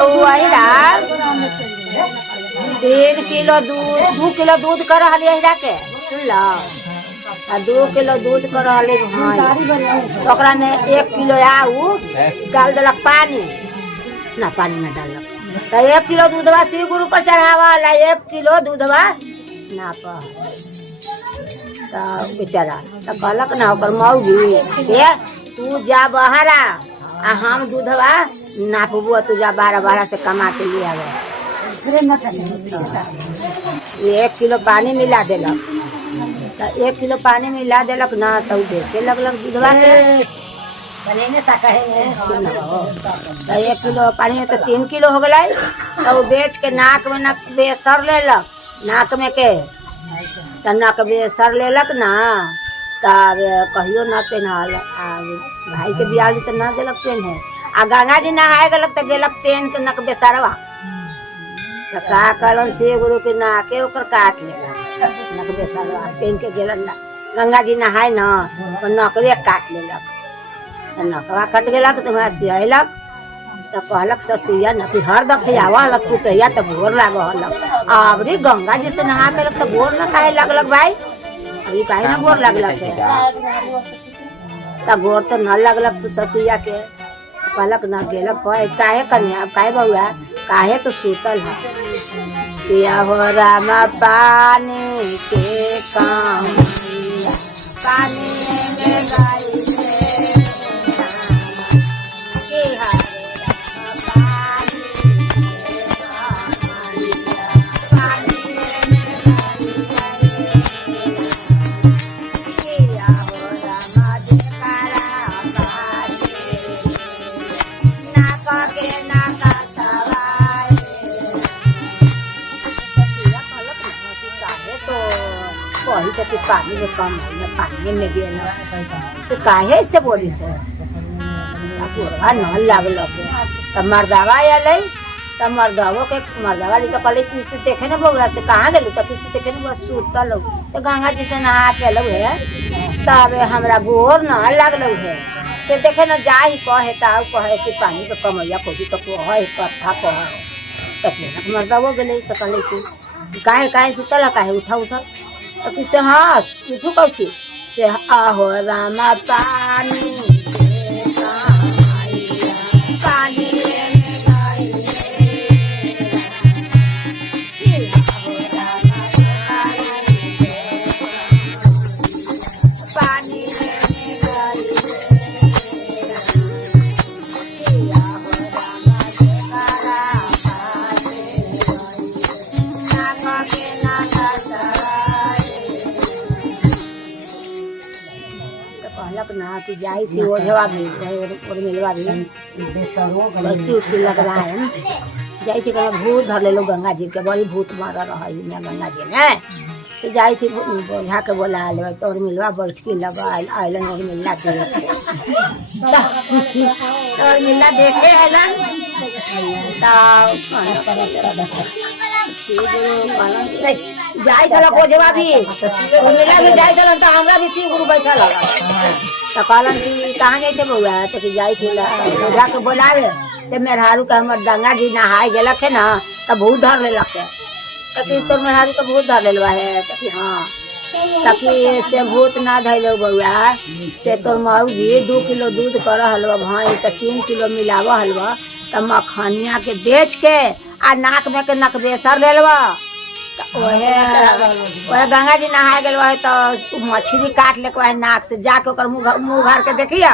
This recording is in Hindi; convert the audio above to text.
वही 3 किलो दूध 2 किलो दूध कर रहली अहिरा के सुन लो 2 किलो दूध कर रहली तो ओकरा में 1 किलो आऊ डाल दिलक पानी ना पानी में डालक तो 1 किलो दूधवा श्री गुरु पर चढ़ावल 1 किलो दूधवा नाप तो बेचारा तो कहलक ना ओकर मौगी तू जा बहरा आ हम दूधवा नापबू तू जा 12 से कमा के लिए आवे 1 किलो पानी मिला दिलक तो 1 किलो पानी मिला दिलक ना तो बेचे लगलक दूधवा के तो 1 किलो पानी में तो 3 किलो हो गई तो बेच के नाक में नक बेसर लेलक नाक में के तो नक बेसर लेलक ना तब कहियो ना पेनहल भाई के बियाह तो ना दिलक पेन आ गंगा जी नहाए गलक तो गेलक पेन के नक बेसरवा तो का कहलन से गुरु के नाके ओकर काट लेलक नक बेसरवा पेन के गेलन गंगा जी नहाए न तो नकवे काट लेलक तो नकवा कट गेलक तो वहाँ सियलक तो कहलक ससुइया न कि हर दफे आवलक कुटैया तो भोर लागलक अबरी गंगा जी से नहा के तो भोर न काहे लगलक भाई अभी काहे ना भोर लगलक तो भोर तो न लगलक ससुइया के कहलक न गेलक काहे कन्या काहे बउआ काहे तो सुतल है पिया हो रामा पानी के काम पानी में गाई वही तो पानी में कम है पानी में गेला तो काहे से बोली से न लागल तो मर्दावा आल तो मर्दावा जी तो कहले किसी देखे न बउआ से कहाँ गलू तो किसी देखे न बस सुतल तो गंगा जी से नहा के अलग है तब हमरा गोर न लागल है से देखे न जा ही कहे ताऊ कहे कि पानी तो कमैया खोजी तो कहे कथा कहे तो मर्दावो गले तो कहले कि काहे सुतल काहे उठा तो किसे हाँ उठू कौची से आहो रामा पानी पानी ना कि जाई थी वो जवाब और मिलवा भी बच्ची उठी लग रहा है ना जाई थी कहना भूत धर ले लो गंगा जी के बड़ी भूत मारा रहा है गंगा जी में तो जाई थी बोझा के बोला ले तो और मिलवा बैठकी लगा आइलन और मिलना और मिलना देखे आइलन जाई चला कोजवा भी मिला भी जाई चलन तो हमरा भी श्री गुरु बैठा लगा तो कहलन कि कहाँ जाते बउआ तो कि जाई थी जाके बोलावे तो मेहरारू का हमर गंगा जी नहाए गेलक है ना तो भूत धर लेलक है तो कि तोर मेहरारू तो भूत धर लेलवा है तो कि हाँ तो कि से भूत ना धैलो बउआ से तोर मौगी 2 किलो दूध कर हलवा भाई तो 3 किलो मिलावा हलवा तो मखनिया के बेच के आ नाक में के नक बेसर लेलवा वह गंगा जी नहाए गए तो मछली काट ले नाक से जाके मुँह घर के देखिया